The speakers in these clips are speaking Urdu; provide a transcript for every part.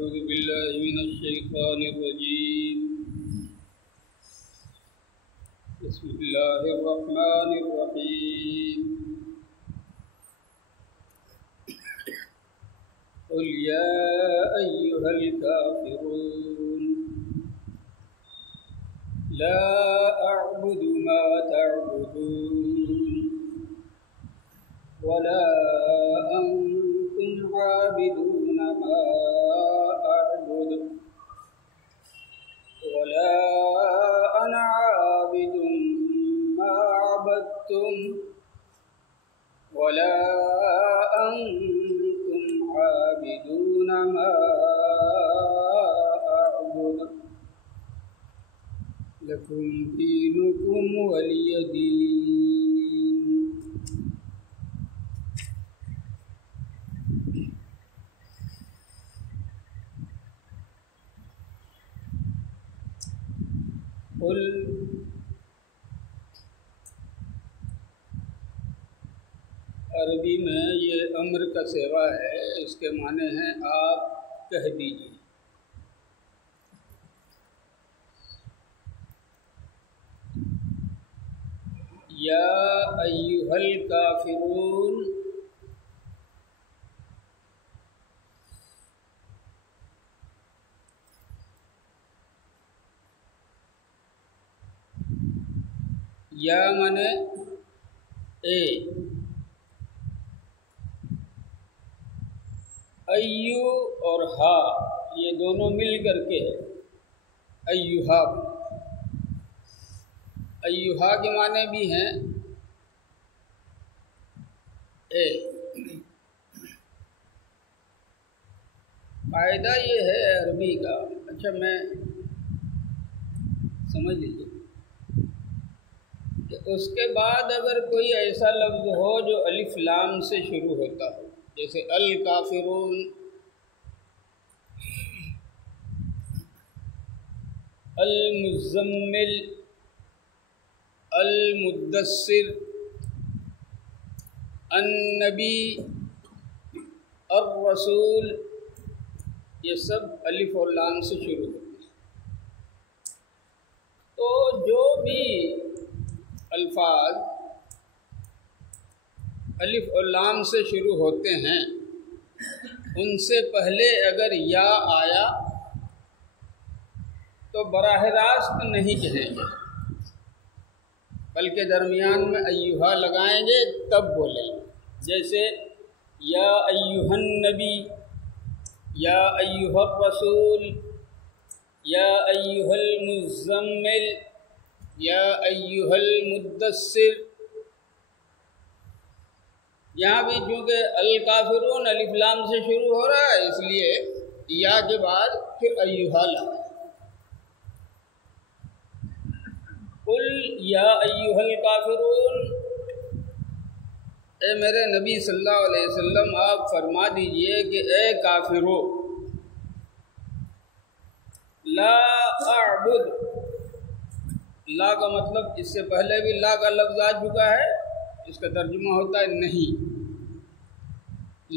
أعوذ بالله من الشيطان الرجيم. بسم الله الرحمن الرحيم. قل يا أيها الكافرون لا أعبد ما تعبدون ولا أنتم عابدون ما أعبد ولا أنا عابد ما عبدتم ولا أنتم عابدون ما أعبد لكم دينكم ولي دين. قل عربی میں یہ امر کا صیغہ ہے، اس کے معنی ہیں آپ کہہ دیجیے. یا ایھا الکافرون، یا مانے اے، ایو اور ہا یہ دونوں مل کر کے ایھا. ایھا کے معنی بھی ہیں اے. قاعدہ یہ ہے عربی کا، اچھا میں سمجھ لیجیے کہ اس کے بعد اگر کوئی ایسا لفظ ہو جو الف لام سے شروع ہوتا ہو، جیسے الکافرون، المزمل، المدثر، النبی، الرسول، یہ سب الف اور لام سے شروع ہوتے ہیں. تو جو بھی الفاظ الف اور لام سے شروع ہوتے ہیں ان سے پہلے اگر یا آیا تو براہ راست نہیں کہیں گے، بلکہ درمیان میں ایھا لگائیں گے تب بولیں گے. جیسے یا ایھا النبی، یا ایھا الرسول، یا ایھا المزمل، یا ایھا المدثر. یہاں بھی چونکہ الکافرون الف لام سے شروع ہو رہا ہے، اس لیے یا کے بعد پھر ایھا لگا. قل یا ایھا الکافرون، اے میرے نبی صلی اللہ علیہ وسلم آپ فرما دیجئے کہ اے کافرو، لا اعبد، لا کا مطلب اس سے پہلے بھی لا کا لفظ آ چکا ہے، اس کا ترجمہ ہوتا ہے نہیں.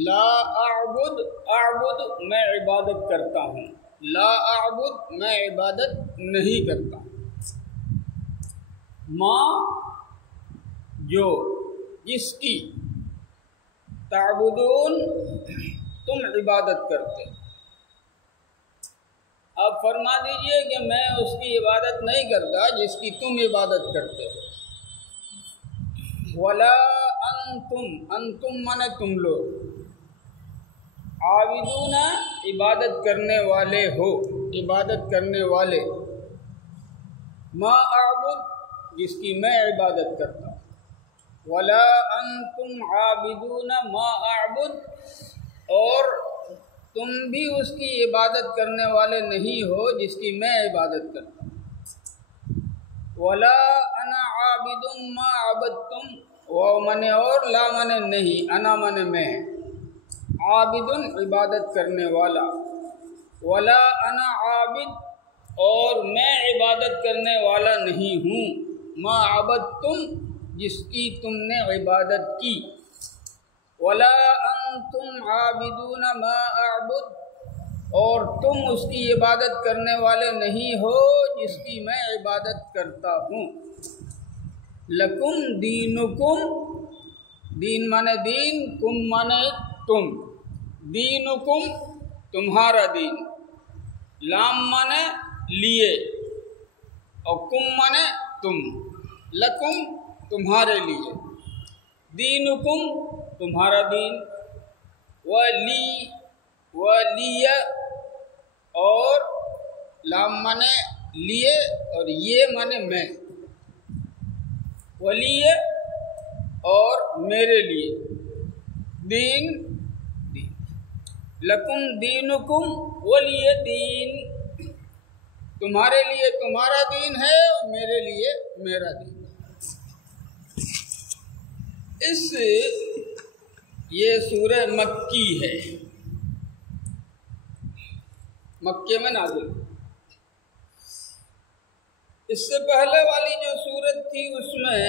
لا اعبد، اعبد میں عبادت کرتا ہوں، لا اعبد میں عبادت نہیں کرتا ہوں. ما جو، جس کی، تعبدون تم عبادت کرتے. آپ فرما دیجئے کہ میں اس کی عبادت نہیں کرتا جس کی تم عبادت کرتے ہو. ولا انتم، انتم مانے تم لوگ، عابدون عبادت کرنے والے ہو، عبادت کرنے والے، ما اعبد جس کی میں عبادت کرتا ہوں. ولا انتم عابدون ما اعبد، اور تم بھی اس کی عبادت کرنے والے نہیں ہو جس کی میں عبادت کرتا ہوں. ولا انا عابد ما عبدتم، واو مانے اور، لا مانے نہیں، انا مانے میں. عابد عبادت کرنے والا، ولا انا عابد اور میں عبادت کرنے والا نہیں ہوں، ما عبدتم جس کی تم نے عبادت کی. ولا انتم عابدون ما اعبد اور تم اس کی عبادت کرنے والے نہیں ہو جس کی میں عبادت کرتا ہوں۔ لکم دینکم، دین مانے دین، کم مانے تم، دینکم تمہارا دین، لام مانے لیے اور کم مانے تم، لکم تمہارے لیے، دینکم تمہارا دین، ولی اور لام مانے لیے اور یہ مانے میں، ولی اور میرے لیے، دین دین، لکم دینکم ولی دین، تمہارے لیے تمہارا دین ہے اور میرے لیے میرا دین ہے۔ یہ سورہ مکی ہے، مکے میں نازل۔ اس سے پہلے والی جو سورت تھی اس میں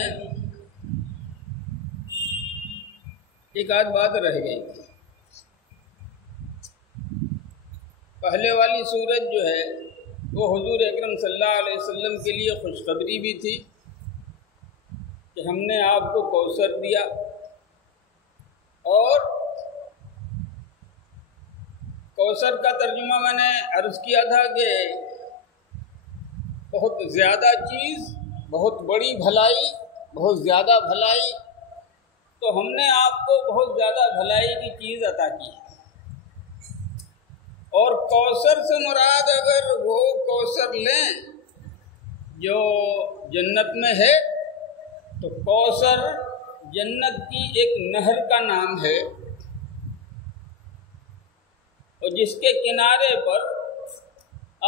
ایک آدھ بات رہ گئی۔ پہلے والی سورت جو ہے وہ حضور اکرم صلی اللہ علیہ وسلم کے لیے خوشخبری بھی تھی کہ ہم نے آپ کو کوثر دیا، اور کوثر کا ترجمہ میں نے عرض کیا تھا کہ بہت زیادہ چیز، بہت بڑی بھلائی، بہت زیادہ بھلائی، تو ہم نے آپ کو بہت زیادہ بھلائی کی چیز عطا کی ہے۔ اور کوثر سے مراد اگر وہ کوثر لیں جو جنت میں ہے تو کوثر جنت کی ایک نہر کا نام ہے، اور جس کے کنارے پر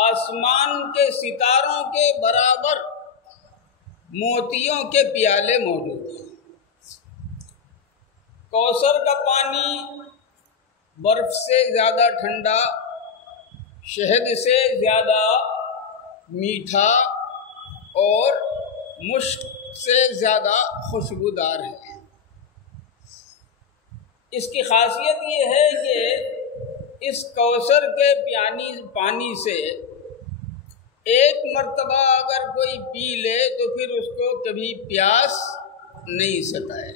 آسمان کے ستاروں کے برابر موتیوں کے پیالے موجود ہیں۔ کوثر کا پانی برف سے زیادہ ٹھنڈا، شہد سے زیادہ میٹھا اور مشک سے زیادہ خوشبودار ہے۔ اس کی خاصیت یہ ہے کہ اس کوثر کے پانی سے ایک مرتبہ اگر کوئی پی لے تو پھر اس کو کبھی پیاس نہیں ستائے،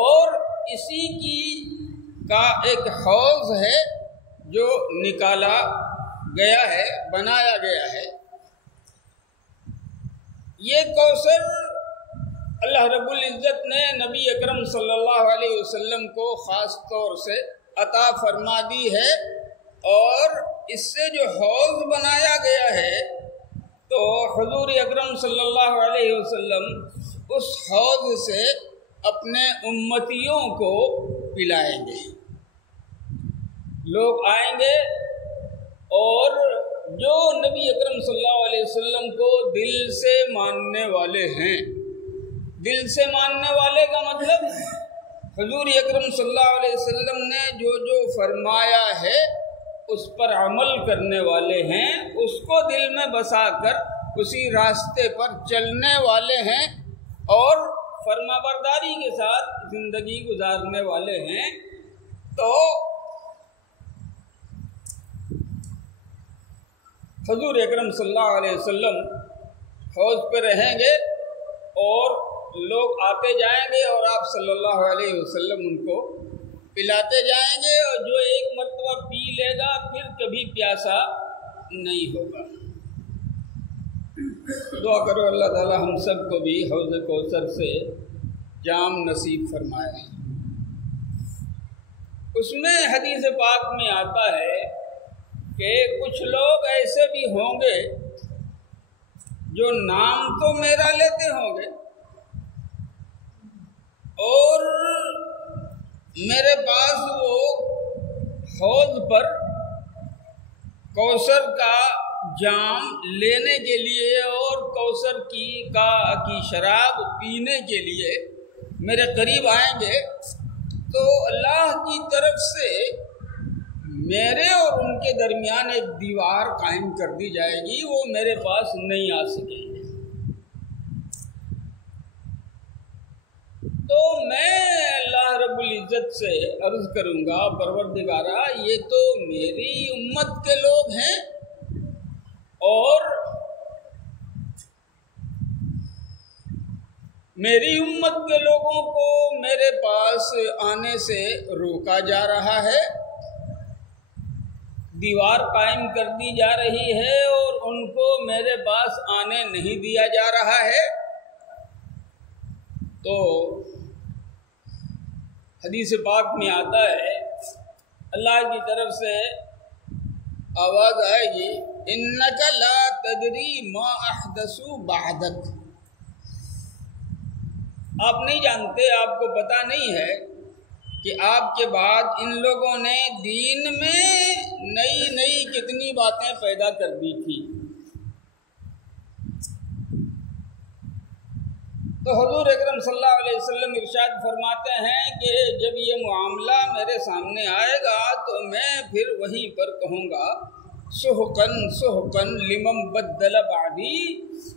اور اسی کی کا ایک حوض ہے جو نکالا گیا ہے، بنایا گیا ہے۔ یہ کوثر اللہ رب العزت نے نبی اکرم صلی اللہ علیہ وسلم کو خاص طور سے عطا فرما دی ہے، اور اس سے جو حوض بنایا گیا ہے تو حضور اکرم صلی اللہ علیہ وسلم اس حوض سے اپنے امتیوں کو پلائیں گے۔ لوگ آئیں گے اور جو نبی اکرم صلی اللہ علیہ وسلم کو دل سے ماننے والے ہیں، دل سے ماننے والے کا مطلب حضور اکرم صلی اللہ علیہ وسلم نے جو جو فرمایا ہے اس پر عمل کرنے والے ہیں، اس کو دل میں بسا کر اسی راستے پر چلنے والے ہیں اور فرما برداری کے ساتھ زندگی گزارنے والے ہیں، تو حضور اکرم صلی اللہ علیہ وسلم حوض پہ رہیں گے اور لوگ آتے جائیں گے اور آپ صلی اللہ علیہ وسلم ان کو پلاتے جائیں گے، اور جو ایک مرتبہ پی لے گا پھر کبھی پیاسا نہیں ہوگا۔ دعا کرو اللہ تعالی ہم سب کو بھی حوض کوثر سے جام نصیب فرمائے۔ اس میں حدیث پاک میں آتا ہے کہ کچھ لوگ ایسے بھی ہوں گے جو نام تو میرا لیتے ہوں گے اور میرے پاس وہ حوض پر کوثر کا جام لینے کے لیے اور کوثر کی شراب پینے کے لیے میرے قریب آئیں گے، تو اللہ کی طرف سے میرے اور ان کے درمیان ایک دیوار قائم کر دی جائے گی، وہ میرے پاس نہیں آ سکیں گے۔ تو میں اللہ رب العزت سے عرض کروں گا پروردگارا یہ تو میری امت کے لوگ ہیں اور میری امت کے لوگوں کو میرے پاس آنے سے روکا جا رہا ہے، دیوار قائم کر دی جا رہی ہے اور ان کو میرے پاس آنے نہیں دیا جا رہا ہے۔ تو حدیث پاک میں آتا ہے اللہ کی طرف سے آواز آئے گی انک لا تدری ما احدثوا بعدک، آپ نہیں جانتے، آپ کو پتہ نہیں ہے کہ آپ کے بعد ان لوگوں نے دین میں نئی نئی کتنی باتیں پیدا کر دی تھی۔ تو حضور اکرم صلی اللہ علیہ وسلم ارشاد فرماتے ہیں کہ جب یہ معاملہ میرے سامنے آئے گا تو میں پھر وہیں پر کہوں گا سحقن سحقن لمن بدل بعدی،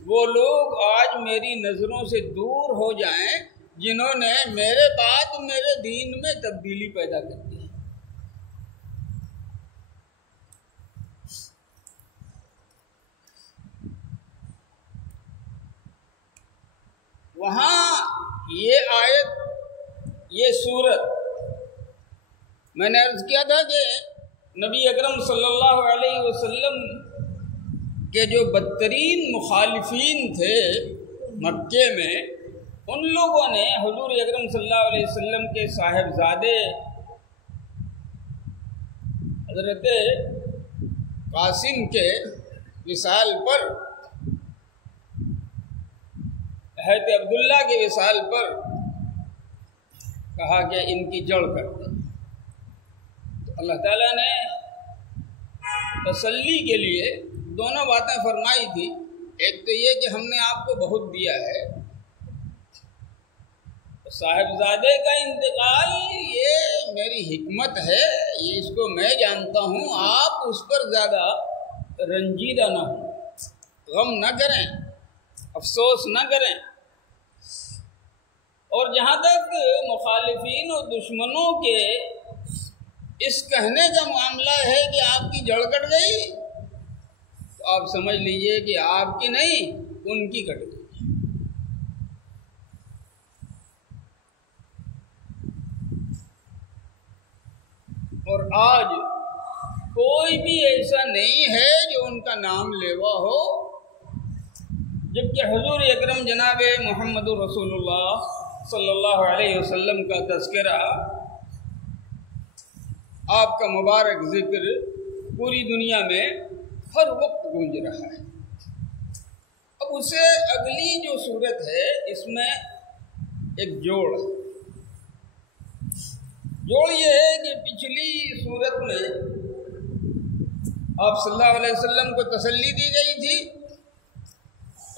وہ لوگ آج میری نظروں سے دور ہو جائیں جنہوں نے میرے بعد میرے دین میں تبدیلی پیدا کر دی۔ وہاں یہ آیت، یہ سورت، میں نے عرض کیا تھا کہ نبی اکرم صلی اللہ علیہ وسلم کے جو بدترین مخالفین تھے مکے میں، ان لوگوں نے حضور اکرم صلی اللہ علیہ وسلم کے صاحبزادے حضرت قاسم کے وصال پر، حضرت عبداللہ کے وصال پر کہا کہ ان کی جڑ کر دیں۔ تو اللہ تعالیٰ نے تسلی کے لیے دونوں باتیں فرمائی تھی، ایک تو یہ کہ ہم نے آپ کو بہت دیا ہے، صاحبزادے کا انتقال یہ میری حکمت ہے، یہ اس کو میں جانتا ہوں، آپ اس پر زیادہ رنجیدہ نہ ہوں، غم نہ کریں، افسوس نہ کریں۔ اور جہاں تک مخالفین اور دشمنوں کے اس کہنے کا معاملہ ہے کہ آپ کی جڑ کٹ گئی، تو آپ سمجھ لیجئے کہ آپ کی نہیں، ان کی کٹ گئی۔ اور آج کوئی بھی ایسا نہیں ہے جو ان کا نام لیوا ہو، جبکہ حضور اکرم جناب محمد رسول اللہ صلی اللہ علیہ وسلم کا تذکرہ، آپ کا مبارک ذکر پوری دنیا میں ہر وقت گونج رہا ہے۔ اب اسے اگلی جو صورت ہے اس میں ایک جوڑ یہ ہے کہ پچھلی صورت میں آپ صلی اللہ علیہ وسلم کو تسلی دی گئی تھی،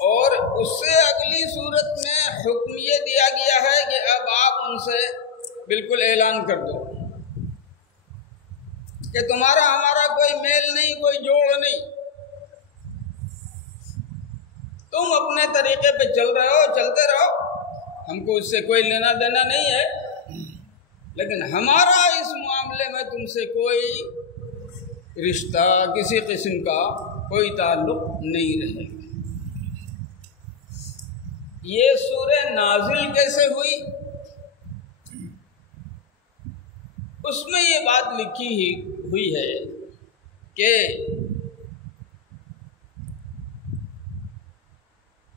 اور اس سے اگلی صورت میں حکم یہ دیا گیا ہے کہ اب آپ ان سے بالکل اعلان کر دو کہ تمہارا ہمارا کوئی میل نہیں، کوئی جوڑ نہیں، تم اپنے طریقے پہ چل رہے ہو، چلتے رہو، ہم کو اس سے کوئی لینا دینا نہیں ہے، لیکن ہمارا اس معاملے میں تم سے کوئی رشتہ، کسی قسم کا کوئی تعلق نہیں رہے گا۔ یہ سورہ نازل کیسے ہوئی؟ اس میں یہ بات لکھی ہوئی ہے کہ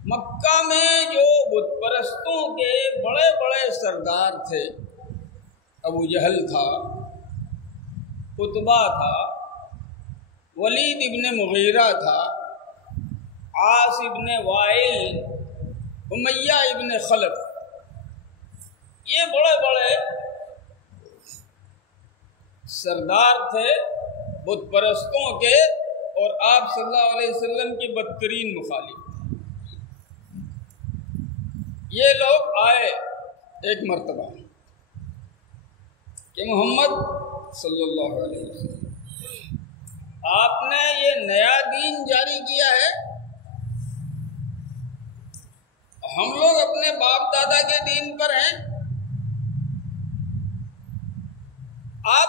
مکہ میں جو بت پرستوں کے بڑے بڑے سردار تھے، ابو جہل تھا، عتبہ تھا، ولید ابن مغیرہ تھا، عاص ابن وائل، امیہ ابن خلف، یہ بڑے بڑے سردار تھے بت پرستوں کے، اور آپ صلی اللہ علیہ وسلم کے بدترین مخالف۔ یہ لوگ آئے ایک مرتبہ کہ محمد صلی اللہ علیہ وسلم، آپ نے یہ نیا دین جاری کیا ہے، ہم لوگ اپنے باپ دادا کے دین پر ہیں،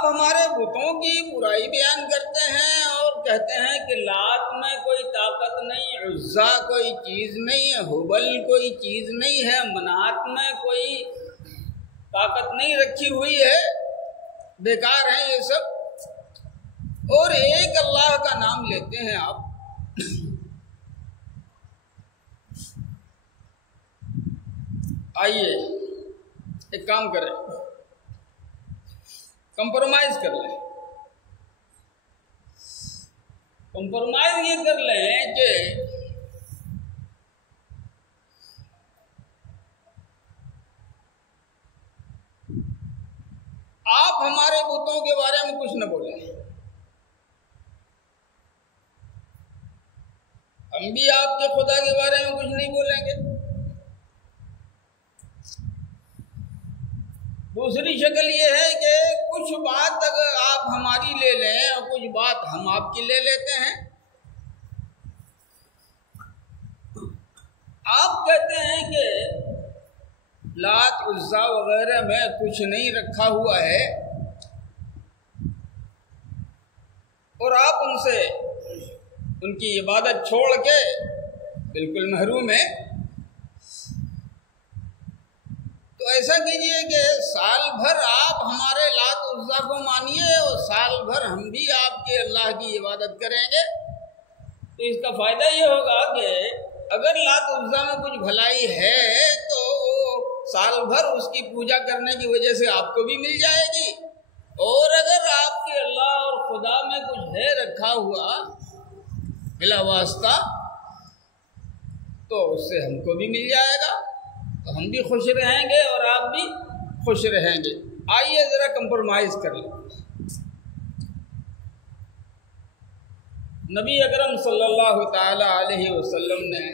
ہمارے بتوں کی برائی بیان کرتے ہیں اور کہتے ہیں کہ لات میں کوئی طاقت نہیں، عزا کوئی چیز نہیں ہے، ہبل کوئی چیز نہیں ہے، منات میں کوئی طاقت نہیں رکھی ہوئی ہے، بیکار ہیں یہ سب، اور ایک اللہ کا نام لیتے ہیں آپ۔ آئیے ایک کام کریں، کمپرومائز کر لیں۔ کمپرومائز یہ کر لیں کہ آپ ہمارے بتوں کے بارے میں کچھ نہ بولیں، ہم بھی آپ کے خدا کے بارے میں کچھ نہیں بولیں گے۔ دوسری شکل یہ ہے کہ کچھ بات اگر آپ ہماری لے لیں اور کچھ بات ہم آپ کی لے لیتے ہیں۔ آپ کہتے ہیں کہ لات عزا وغیرہ میں کچھ نہیں رکھا ہوا ہے، اور آپ ان سے ان کی عبادت چھوڑ کے بالکل محروم ہیں۔ تو ایسا کیجئے کہ سال بھر آپ ہمارے لات عزا کو مانیے اور سال بھر ہم بھی آپ کے اللہ کی عبادت کریں گے۔ تو اس کا فائدہ یہ ہوگا کہ اگر لات عزا میں کچھ بھلائی ہے تو سال بھر اس کی پوجا کرنے کی وجہ سے آپ کو بھی مل جائے گی، اور اگر آپ کے اللہ اور خدا میں کچھ ہے رکھا ہوا بلا واسطہ تو اس سے ہم کو بھی مل جائے گا، تو ہم بھی خوش رہیں گے اور آپ بھی خوش رہیں گے۔ آئیے ذرا کمپرومائز کر لیں۔ نبی اکرم صلی اللہ تعالی علیہ وسلم نے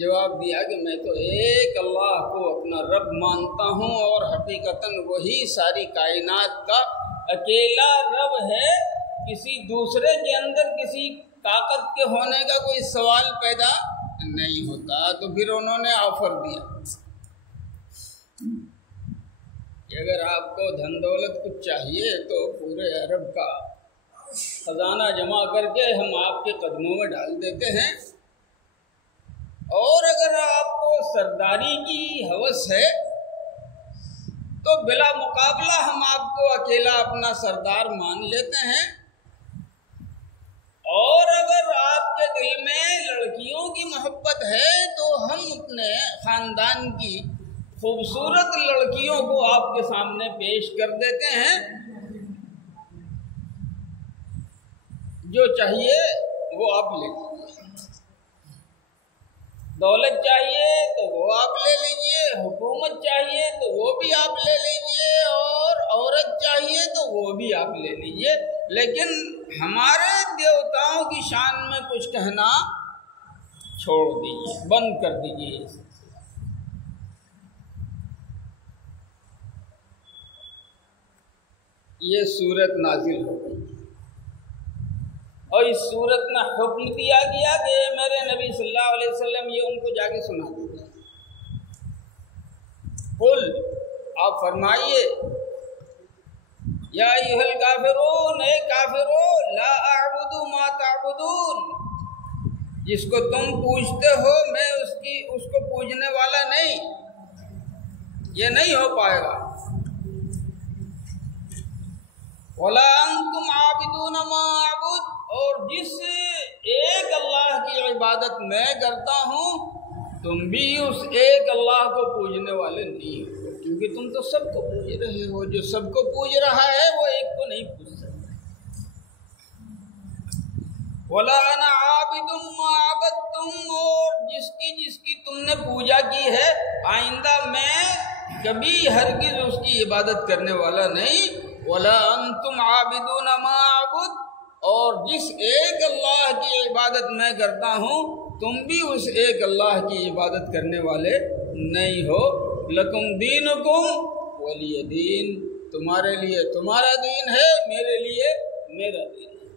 جواب دیا کہ میں تو ایک اللہ کو اپنا رب مانتا ہوں، اور حقیقتاً وہی ساری کائنات کا اکیلا رب ہے، کسی دوسرے کے اندر کسی طاقت کے ہونے کا کوئی سوال پیدا نہیں ہوتا۔ تو پھر انہوں نے آفر دیا کہ اگر آپ کو دھن دولت کچھ چاہیے تو پورے عرب کا خزانہ جمع کر کے ہم آپ کے قدموں میں ڈال دیتے ہیں، اور اگر آپ کو سرداری کی ہوس ہے تو بلا مقابلہ ہم آپ کو اکیلا اپنا سردار مان لیتے ہیں، اور اگر آپ کے دل میں لڑکیوں کی محبت ہے تو ہم اپنے خاندان کی خوبصورت لڑکیوں کو آپ کے سامنے پیش کر دیتے ہیں، جو چاہیے وہ آپ لے لیجیے، دولت چاہیے تو وہ آپ لے لیجیے، حکومت چاہیے تو وہ بھی آپ لے لیجیے، اور عورت چاہیے تو وہ بھی آپ لے لیجیے، لیکن ہمارے دیوتاؤں کی شان میں کچھ کہنا چھوڑ دیجیے، بند کر دیجیے۔ یہ صورت نازل ہو گئی، اور اس صورت میں حکم دیا گیا کہ میرے نبی صلی اللہ علیہ وسلم یہ ان کو جا کے سنا دیجیے۔ قل، آپ فرمائیے، یا ایھا الکافرون، اے کافرو، لا اعبد ما تعبدون، جس کو تم پوجتے ہو میں اس کو پوجنے والا نہیں، یہ نہیں ہو پائے گا۔ وَلَا أَنْتُمْ عَابِدُونَ مَا أَعْبُدُ، اور جس ایک اللہ کی عبادت میں کرتا ہوں تم بھی اس ایک اللہ کو پوجنے والے نہیں ہو، کیونکہ تم تو سب کو پوج رہے ہو، جو سب کو پوج رہا ہے وہ ایک کو نہیں پوج سکتا۔ وَلَا أَنَا عَابِدٌ مَا عَبَدتُّمْ، اور جس کی تم نے پوجا کی ہے آئندہ میں کبھی ہرگز اس کی عبادت کرنے والا نہیں۔ وَلَا أَنْتُمْ عَابِدُونَ مَا أَعْبُدُ، اور جس ایک اللہ کی عبادت میں کرتا ہوں تم بھی اس ایک اللہ کی عبادت کرنے والے نہیں ہو۔ لَكُمْ دِينُكُمْ وَلِيَ دِينِ، تمہارے لیے تمہارا دین ہے، میرے لیے میرا دین ہے۔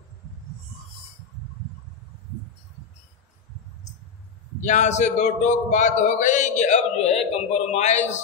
یہاں سے دو ٹوک بات ہو گئی کہ اب جو ہے کمپرومائز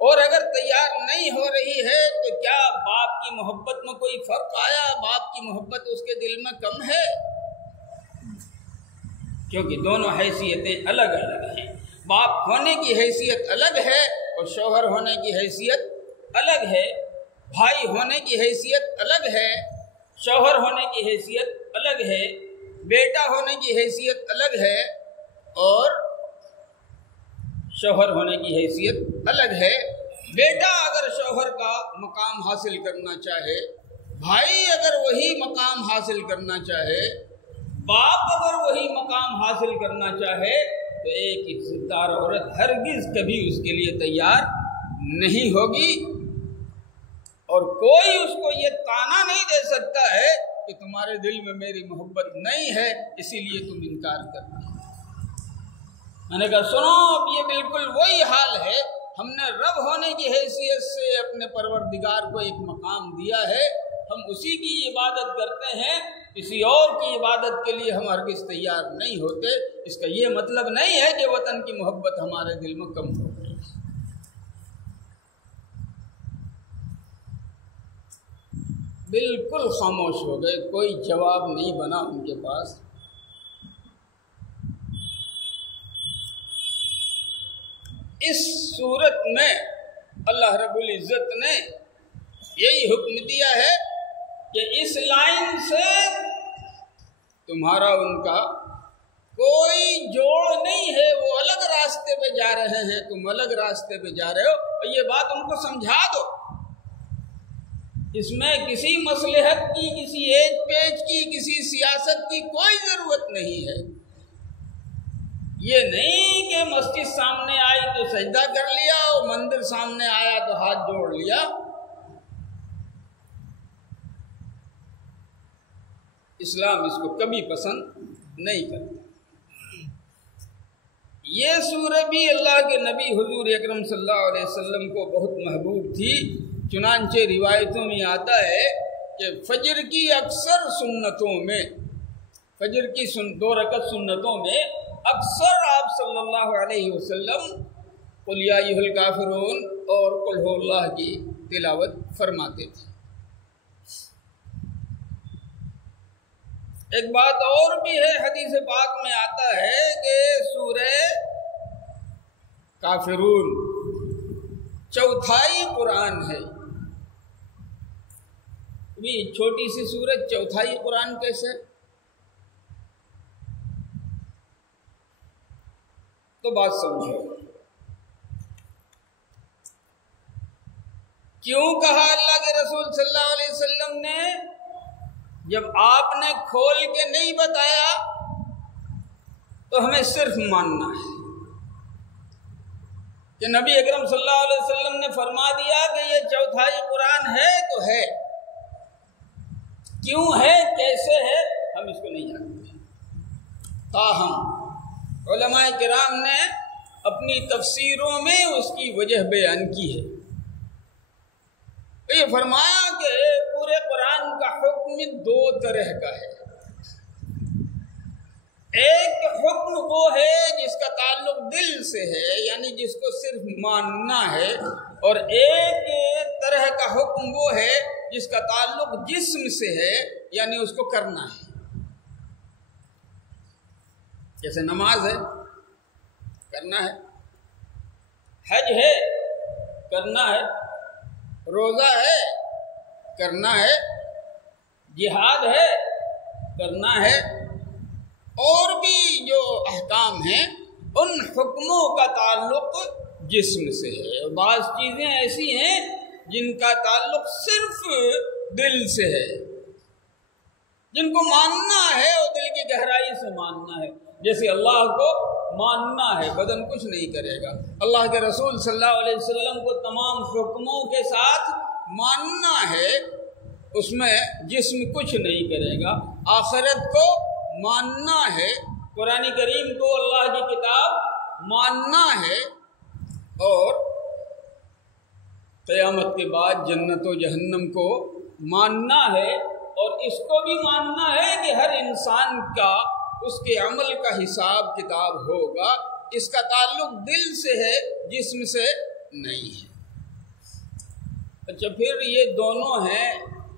اور اگر تیار نہیں ہو رہی ہے تو کیا باپ کی محبت میں کوئی فرق آیا؟ باپ کی محبت اس کے دل میں کم ہے؟ کیونکہ دونوں حیثیتیں الگ الگ ہیں۔ باپ ہونے کی حیثیت الگ ہے اور شوہر ہونے کی حیثیت الگ ہے، بھائی ہونے کی حیثیت الگ ہے، شوہر ہونے کی حیثیت الگ ہے، بیٹا ہونے کی حیثیت الگ ہے اور شوہر ہونے کی حیثیت الگ ہے۔ بیٹا اگر شوہر کا مقام حاصل کرنا چاہے، بھائی اگر وہی مقام حاصل کرنا چاہے، باپ اگر وہی مقام حاصل کرنا چاہے تو ایک عزت دار عورت ہرگز کبھی اس کے لیے تیار نہیں ہوگی، اور کوئی اس کو یہ طعنہ نہیں دے سکتا ہے کہ تمہارے دل میں میری محبت نہیں ہے اسی لیے تم انکار کرتے ہو۔ میں نے کہا سنو، اب یہ بالکل وہی حال ہے، ہم نے رب ہونے کی حیثیت سے اپنے پروردگار کو ایک مقام دیا ہے، ہم اسی کی عبادت کرتے ہیں، کسی اور کی عبادت کے لیے ہم ہرگز تیار نہیں ہوتے۔ اس کا یہ مطلب نہیں ہے کہ وطن کی محبت ہمارے دل میں کم ہو گئی۔ بالکل خاموش ہو گئے، کوئی جواب نہیں بنا ان کے پاس۔ اس صورت میں اللہ رب العزت نے یہی حکم دیا ہے کہ اس لائن سے تمہارا ان کا کوئی جوڑ نہیں ہے، وہ الگ راستے پہ جا رہے ہیں، تم الگ راستے پہ جا رہے ہو، اور یہ بات ان کو سمجھا دو۔ اس میں کسی مصلحت کی، کسی ایک پیج کی، کسی سیاست کی کوئی ضرورت نہیں ہے۔ یہ نہیں کہ مسجد سامنے آئی تو سجدہ کر لیا اور مندر سامنے آیا تو ہاتھ جوڑ لیا۔ اسلام اس کو کبھی پسند نہیں کرتا۔ یہ سورہ بھی اللہ کے نبی حضور اکرم صلی اللہ علیہ وسلم کو بہت محبوب تھی، چنانچہ روایتوں میں آتا ہے کہ فجر کی اکثر سنتوں میں، فجر کی 2 رکعت سنتوں میں اکثر آپ صلی اللہ علیہ وسلم قل یا ایھا الکافرون اور قل ھو اللہ کی تلاوت فرماتے تھے۔ ایک بات اور بھی ہے، حدیث پاک میں آتا ہے کہ سورہ کافرون چوتھائی قرآن ہے۔ بھی چھوٹی سی سورت چوتھائی قرآن کیسے؟ تو بات سمجھو، کیوں کہا اللہ کے رسول صلی اللہ علیہ وسلم نے؟ جب آپ نے کھول کے نہیں بتایا تو ہمیں صرف ماننا ہے کہ نبی اکرم صلی اللہ علیہ وسلم نے فرما دیا کہ یہ چوتھائی قرآن ہے تو ہے، کیوں ہے، کیسے ہے، ہم اس کو نہیں جانتے۔ تاہم علماء کرام نے اپنی تفسیروں میں اس کی وجہ بیان کی ہے۔ یہ فرمایا کہ پورے قرآن کا حکم 2 طرح کا ہے۔ ایک حکم وہ ہے جس کا تعلق دل سے ہے، یعنی جس کو صرف ماننا ہے، اور ایک طرح کا حکم وہ ہے جس کا تعلق جسم سے ہے، یعنی اس کو کرنا ہے۔ جیسے نماز ہے، کرنا ہے، حج ہے، کرنا ہے، روزہ ہے، کرنا ہے، جہاد ہے، کرنا ہے، اور بھی جو احکام ہیں ان حکموں کا تعلق جسم سے ہے۔ اور بعض چیزیں ایسی ہیں جن کا تعلق صرف دل سے ہے، جن کو ماننا ہے اور دل کی گہرائی سے ماننا ہے۔ جیسے اللہ کو ماننا ہے، بدن کچھ نہیں کرے گا۔ اللہ کے رسول صلی اللہ علیہ وسلم کو تمام حکموں کے ساتھ ماننا ہے، اس میں جسم کچھ نہیں کرے گا۔ آخرت کو ماننا ہے، قرآن کریم کو اللہ کی کتاب ماننا ہے، اور قیامت کے بعد جنت و جہنم کو ماننا ہے، اور اس کو بھی ماننا ہے کہ ہر انسان کا اس کے عمل کا حساب کتاب ہوگا۔ اس کا تعلق دل سے ہے، جسم سے نہیں ہے۔ اچھا پھر یہ دونوں ہیں،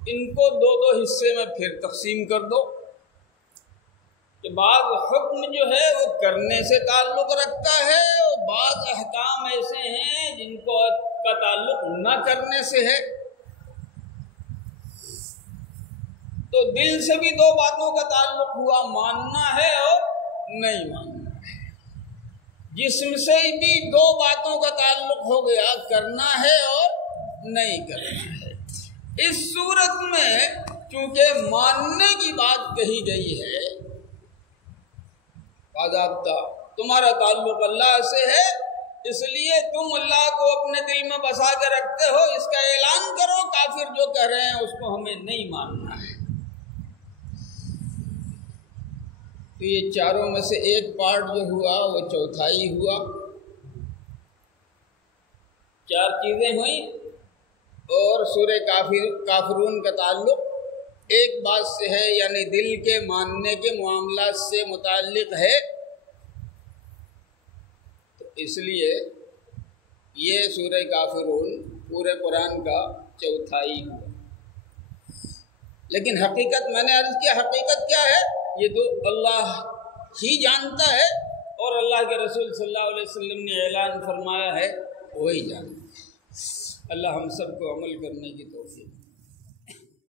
ان کو دو دو حصے میں پھر تقسیم کر دو کہ بعض حکم جو ہے وہ کرنے سے تعلق رکھتا ہے اور بعض احکام ایسے ہیں جن کا تعلق نہ کرنے سے ہے۔ تو دل سے بھی دو باتوں کا تعلق ہوا، ماننا ہے اور نہیں ماننا ہے۔ جسم سے بھی دو باتوں کا تعلق ہو گیا، کرنا ہے اور نہیں کرنا ہے۔ اس صورت میں چونکہ ماننے کی بات کہی گئی ہے، باضابطہ تمہارا تعلق اللہ سے ہے، اس لیے تم اللہ کو اپنے دل میں بسا کے رکھتے ہو، اس کا اعلان کرو کافر جو کہہ رہے ہیں اس کو ہمیں نہیں ماننا ہے۔ تو یہ چاروں میں سے ایک پارٹ جو ہوا وہ چوتھائی ہوا، چار چیزیں ہوئیں، اور سورہ کافرون کا تعلق ایک بات سے ہے، یعنی دل کے ماننے کے معاملات سے متعلق ہے، تو اس لیے یہ سورہ کافرون پورے قرآن کا چوتھائی ہوا۔ لیکن حقیقت میں نے عرض کیا، حقیقت کیا ہے یہ تو اللہ ہی جانتا ہے، اور اللہ کے رسول صلی اللہ علیہ وسلم نے اعلان فرمایا ہے وہی جانتا ہے۔ اللہ ہم سب کو عمل کرنے کی توفیق